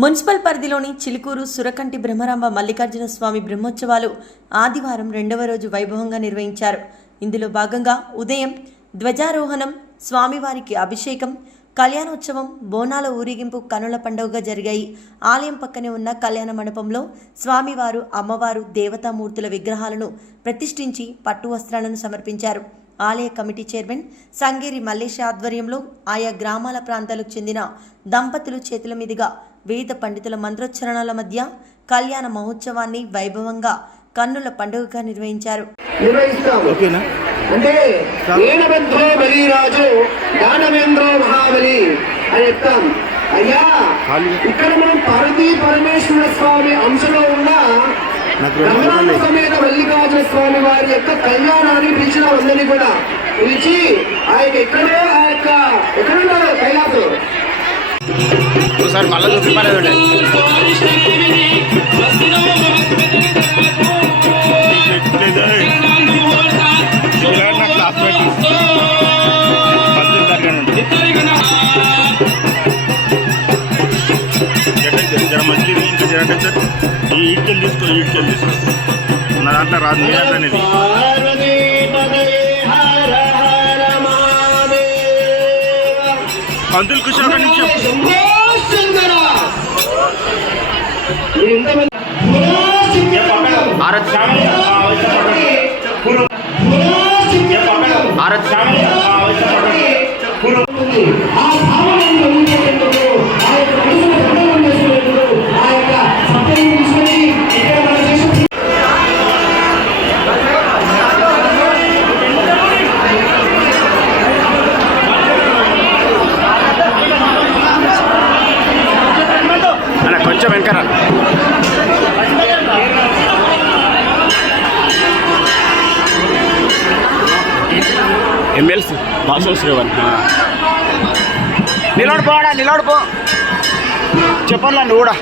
Municipal పరిధిలోని చిలుకూరు సురకంటి బ్రహ్మరాంబ మల్లికార్జున స్వామి బ్రహ్మోత్సవాలు ఆదివారం రెండవ రోజు వైభవంగా నిర్వహించారు. ఇందులో భాగంగా ఉదయం ధ్వజారోహణం, స్వామివారికి అభిషేకం, కళ్యాణోత్సవం, బోనాల ఊరేగింపు కనుల పండుగగా జరిగాయి. ఆలయం పక్కనే ఉన్న కళ్యాణ మండపంలో స్వామివారు, అమ్మవారు, దేవతామూర్తుల విగ్రహాలను ప్రతిష్ఠించి పట్టు వస్త్రాలను సమర్పించారు. ఆలయ కమిటీ చైర్మన్ సంగేరి మల్లేష్ ఆధ్వర్యంలో ఆయా గ్రామాల ప్రాంతాలకు చెందిన దంపతులు చేతుల మీదుగా వేద పండితుల మంత్రోచ్చరణల మధ్య కళ్యాణ మహోత్సవాన్ని వైభవంగా కన్నుల పండుగగా నిర్వహించారు. అంటే ఏనవంతో బలిరాజు దానవేంద్రో మహాబలి అని చెప్తాం. అయ్యా, ఇక్కడ మనం పార్వతీ పరమేశ్వర స్వామి అంశంలో ఉన్న బ్రహ్మరాంబ సమేత మల్లికార్జున స్వామి వారి యొక్క కళ్యాణాన్ని పిలిచిన ఉందని కూడా పిలిచి ఆయన ఎక్కడో ఆ యొక్క ఎక్కడున్నారో కైలాసం మంచిది. ఇంకా జరగండి సార్. ఈ ఈడ్కెళ్ళి తీసుకో నా దాంట్లో రాదు. మీ దాంట్లోనేది పంతులు కృషి ఒక నిమిషం. కొంచెం వెనకరా. ఎమ్మెల్సీ బాసల్ శ్రీవన్ నిలబడిపో చెప్పాలా నువ్వు కూడా.